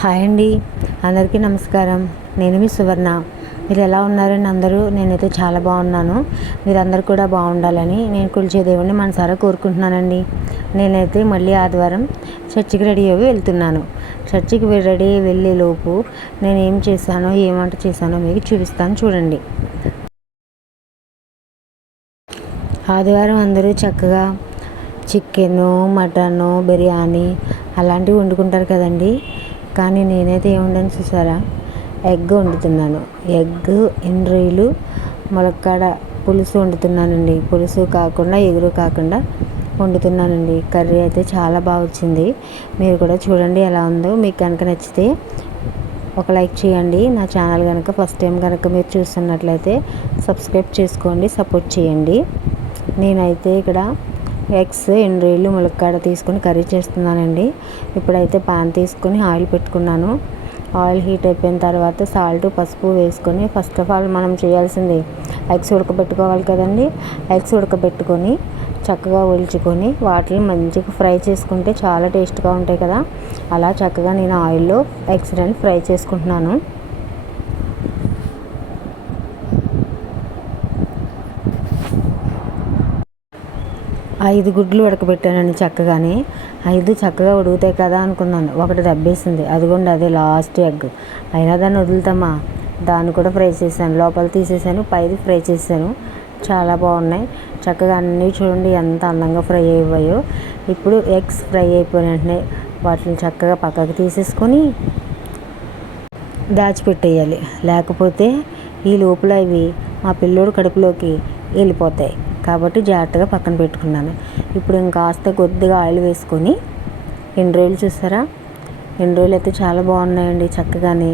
Hi అండి. అందరికీ నమస్కారం. నేను మీ సువర్ణ. మీరు ఎలా ఉన్నారని అందరూ నేనైతే చాలా బాగున్నాను. మీరందరూ కూడా బాగుండాలని నేను కొలిచే దేవుడిని మనసారా కోరుకుంటున్నానండి. నేనైతే మళ్ళీ ఆదివారం చర్చికి రెడీ అయ్యి వెళ్తున్నాను. చర్చికి రెడీ వెళ్ళే లోపు నేను ఏం చేశానో ఏం వంట చేశానో మీకు చూపిస్తాను చూడండి. ఆదివారం అందరూ చక్కగా చికెను మటను బిర్యానీ అలాంటివి వండుకుంటారు కదండి. కానీ నేనైతే ఏముండని చూసారా? ఎగ్ వండుతున్నాను. ఎగ్ ఎండ్రీలు ములక్కాడ పులుసు వండుతున్నానండి. పులుసు కాకుండా ఎగురు కాకుండా వండుతున్నానండి. కర్రీ అయితే చాలా బాగా వచ్చింది. మీరు కూడా చూడండి ఎలా ఉందో. మీకు కనుక నచ్చితే ఒక లైక్ చేయండి. నా ఛానల్ కనుక ఫస్ట్ టైం కనుక మీరు చూస్తున్నట్లయితే సబ్స్క్రైబ్ చేసుకోండి సపోర్ట్ చేయండి. నేనైతే ఇక్కడ ఎగ్స్ ఎండ్రీలు ములక్కాడ తీసుకొని కర్రీ చేస్తున్నానండి. ఇప్పుడైతే పాన్ తీసుకొని ఆయిల్ పెట్టుకున్నాను. ఆయిల్ హీట్ అయిపోయిన తర్వాత సాల్ట్ పసుపు వేసుకొని ఫస్ట్ ఆఫ్ ఆల్ మనం చేయాల్సింది ఎగ్స్ ఉడకబెట్టుకోవాలి కదండి. ఎగ్స్ ఉడకబెట్టుకొని చక్కగా ఒలుచుకొని వాటిని మంచిగా ఫ్రై చేసుకుంటే చాలా టేస్ట్గా ఉంటాయి కదా. అలా చక్కగా నేను ఆయిల్లో ఎగ్స్ ఫ్రై చేసుకుంటున్నాను. ఐదు గుడ్లు ఉడకబెట్టానండి చక్కగానే. ఐదు చక్కగా ఉడుకుతాయి కదా అనుకున్నాను. ఒకటి దబ్బేసింది. అదిగోండి అదే లాస్ట్ ఎగ్ అయినా దాన్ని వదులుతామా? దాన్ని కూడా ఫ్రై చేశాను. లోపల తీసేసాను పైది ఫ్రై చేశాను. చాలా బాగున్నాయి. చక్కగా అన్నీ చూడండి ఎంత అందంగా ఫ్రై అయ్యాయో. ఇప్పుడు ఎగ్స్ ఫ్రై అయిపోయిన వెంటనే వాటిని చక్కగా పక్కకు తీసేసుకొని దాచిపెట్టేయాలి. లేకపోతే ఈ లోపల ఇవి మా పిల్లోడు కడుపులోకి వెళ్ళిపోతాయి. కాబట్టి జాగ్రత్తగా పక్కన పెట్టుకున్నాను. ఇప్పుడు ఇంకాస్త కొద్దిగా ఆయిల్ వేసుకొని ఎన్ని రోజులు చూసారా? ఎన్ని రోజులు అయితే చాలా బాగున్నాయండి చక్కగాని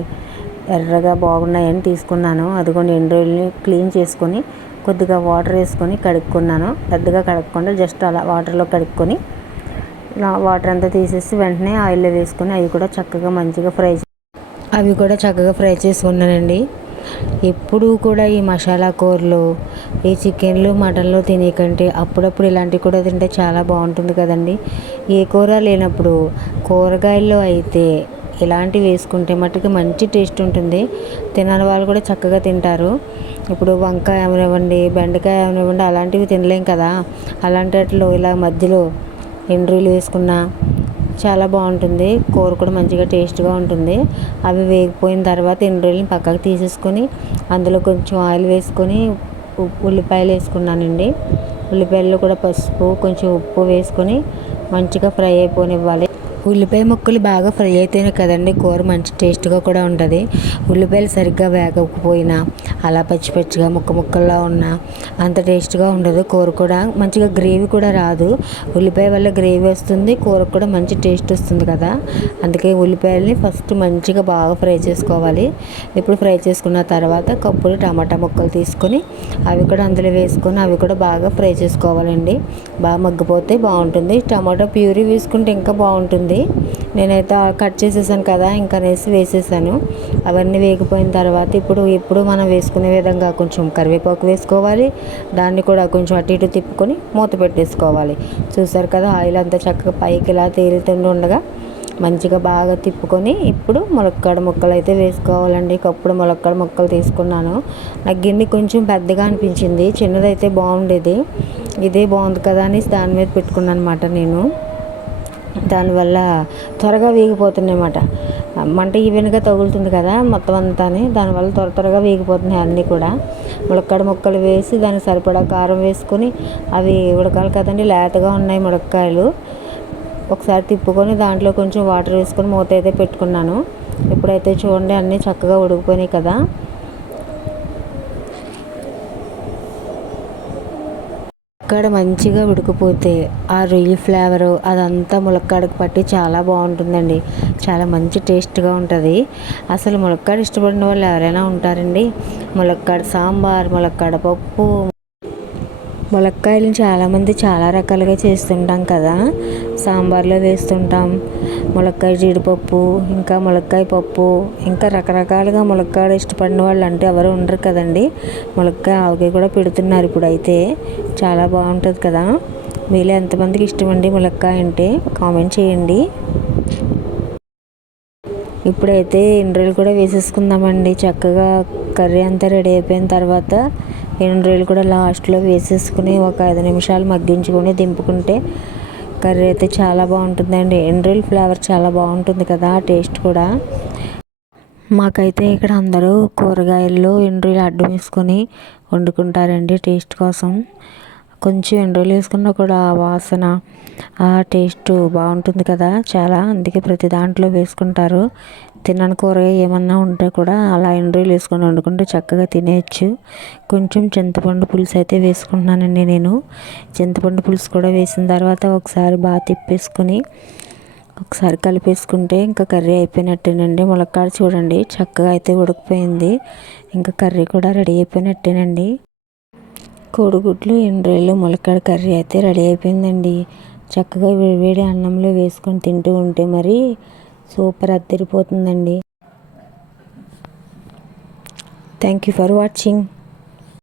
ఎర్రగా బాగున్నాయని తీసుకున్నాను. అదిగోండి ఎన్ని రోజులని క్లీన్ చేసుకొని కొద్దిగా వాటర్ వేసుకొని కడుక్కున్నాను. పెద్దగా కడుక్కుండా జస్ట్ అలా వాటర్లో కడుక్కొని వాటర్ అంతా తీసేసి వెంటనే ఆయిల్లో వేసుకొని అవి కూడా చక్కగా మంచిగా ఫ్రై అవి కూడా చక్కగా ఫ్రై చేసుకున్నానండి. ఎప్పుడూ కూడా ఈ మసాలా కూరలు ఈ చికెన్లు మటన్లు తినే కంటే అప్పుడప్పుడు ఇలాంటివి కూడా తింటే చాలా బాగుంటుంది కదండి. ఏ కూర లేనప్పుడు కూరగాయల్లో అయితే ఇలాంటివి వేసుకుంటే మట్టుకు మంచి టేస్ట్ ఉంటుంది. తినని వాళ్ళు కూడా చక్కగా తింటారు. ఇప్పుడు వంకాయ ఏమనివ్వండి బెండకాయ ఏమనివ్వండి అలాంటివి తినలేం కదా. అలాంటి వాటిలో ఇలా మధ్యలో ఎండ్రీలు వేసుకున్నా చాలా బాగుంటుంది. కూర కూడా మంచిగా టేస్ట్గా ఉంటుంది. అవి వేగిపోయిన తర్వాత ఎన్ని రోజులు పక్కకు తీసేసుకొని అందులో కొంచెం ఆయిల్ వేసుకొని ఉల్లిపాయలు వేసుకున్నానండి. ఉల్లిపాయల్లో కూడా పసుపు కొంచెం ఉప్పు వేసుకొని మంచిగా ఫ్రై అయిపోనివ్వాలి. ఉల్లిపాయ ముక్కలు బాగా ఫ్రై అయితేనే కదండి కూర మంచి టేస్ట్గా కూడా ఉంటుంది. ఉల్లిపాయలు సరిగ్గా వేగకపోయినా అలా పచ్చి పచ్చిగా ముక్క ముక్కల్లా ఉన్న అంత టేస్ట్గా ఉండదు. కూర కూడా మంచిగా గ్రేవీ కూడా రాదు. ఉల్లిపాయ వల్ల గ్రేవీ వస్తుంది కూర కూడా మంచి టేస్ట్ వస్తుంది కదా. అందుకే ఉల్లిపాయల్ని ఫస్ట్ మంచిగా బాగా ఫ్రై చేసుకోవాలి. ఇప్పుడు ఫ్రై చేసుకున్న తర్వాత కప్పుడు టమాటా ముక్కలు తీసుకొని అవి కూడా అందులో వేసుకొని అవి కూడా బాగా ఫ్రై చేసుకోవాలండి. బాగా మగ్గిపోతే బాగుంటుంది. టమాటా ప్యూరీ వేసుకుంటే ఇంకా బాగుంటుంది. నేనైతే కట్ చేసేసాను కదా ఇంకా వేసి వేసేసాను. అవన్నీ వేగిపోయిన తర్వాత ఇప్పుడు ఇప్పుడు మనం వేసుకునే విధంగా కొంచెం కరివేపాకు వేసుకోవాలి. దాన్ని కూడా కొంచెం అటు ఇటు తిప్పుకొని మూత పెట్టేసుకోవాలి. చూసారు కదా ఆయిల్ అంతా చక్కగా పైకి ఇలా తేలుతుండి ఉండగా మంచిగా బాగా తిప్పుకొని ఇప్పుడు ములక్కాడ ముక్కలు అయితే వేసుకోవాలండి. కప్పుడు ములక్కాడ ముక్కలు తీసుకున్నాను. నాకు గిన్నె కొంచెం పెద్దగా అనిపించింది. చిన్నదైతే బాగుండేది. ఇదే బాగుంది కదా అని దాని మీద పెట్టుకున్నాను అనమాట నేను. దానివల్ల త్వరగా వేగిపోతున్నాయి అన్నమాట మంట ఈవెన్గా తగులుతుంది కదా మొత్తం అంతా దానివల్ల త్వర త్వరగా వేగిపోతున్నాయి అన్నీ కూడా. ములక్కాడ ముక్కలు వేసి దానికి సరిపడా కారం వేసుకొని అవి ఉడకాలి కదండి లేతగా ఉన్నాయి ములక్కాయలు. ఒకసారి తిప్పుకొని దాంట్లో కొంచెం వాటర్ వేసుకొని మూత అయితే పెట్టుకున్నాను. ఇప్పుడైతే చూడండి అన్నీ చక్కగా ఉడికిపోయినాయి కదా. ములక్కాడ మంచిగా ఉడికిపోతే ఆ రొయ్యి ఫ్లేవరు అదంతా ములక్కాడకు పట్టి చాలా బాగుంటుందండి. చాలా మంచి టేస్ట్గా ఉంటుంది. అసలు ములక్కాడ ఇష్టపడిన వాళ్ళు ఎవరైనా ఉంటారండి? ములక్కాడ సాంబార్ ములక్కాడ పప్పు ములక్కాయలను చాలామంది చాలా రకాలుగా చేస్తుంటాం కదా. సాంబార్లో వేస్తుంటాం. ములక్కాయ జీడిపప్పు ఇంకా ములక్కాయ పప్పు ఇంకా రకరకాలుగా ములక్కాయలు ఇష్టపడిన వాళ్ళు అంటే ఎవరు ఉండరు కదండి. ములక్కాయ ఆవకాయ కూడా పెడుతున్నారు ఇప్పుడు అయితే చాలా బాగుంటుంది కదా. మీలో ఎంతమందికి ఇష్టమండి ములక్కాయ అంటే? కామెంట్ చేయండి. ఇప్పుడైతే ఇండ్రలు కూడా వేసేసుకుందామండి. చక్కగా కర్రీ అంతా రెడీ అయిపోయిన తర్వాత ఎండ్రాయిలు కూడా లాస్ట్లో వేసేసుకుని ఒక ఐదు నిమిషాలు మగ్గించుకొని దింపుకుంటే కర్రీ అయితే చాలా బాగుంటుందండి. ఎండ్రాయిల్ ఫ్లేవర్ చాలా బాగుంటుంది కదా టేస్ట్ కూడా. మాకైతే ఇక్కడ అందరూ కూరగాయల్లో ఎండ్రాయిలు అడ్డం వేసుకొని వండుకుంటారండి టేస్ట్ కోసం. కొంచెం ఎండ్రాయిలు వేసుకున్నా కూడా ఆ వాసన ఆ టేస్ట్ బాగుంటుంది కదా చాలా. అందుకే ప్రతి దాంట్లో వేసుకుంటారు. తినని కూర ఏమన్నా ఉంటే కూడా అలా ఎండ్రీలు వేసుకొని వండుకుంటే చక్కగా తినేయచ్చు. కొంచెం చింతపండు పులుసు అయితే వేసుకుంటున్నానండి నేను. చింతపండు పులుసు కూడా వేసిన తర్వాత ఒకసారి బాగా తిప్పేసుకొని ఒకసారి కలిపేసుకుంటే ఇంకా కర్రీ అయిపోయినట్టేనండి. ములక్కాడ చూడండి చక్కగా అయితే ఉడికిపోయింది. ఇంకా కర్రీ కూడా రెడీ అయిపోయినట్టేనండి. కోడిగుడ్లు ఎండ్రాయిలు ములక్కాడ కర్రీ అయితే రెడీ అయిపోయిందండి. చక్కగా వేడి అన్నంలో వేసుకొని తింటూ ఉంటే మరి super అద్దరిపోతుందండి. Thank you for watching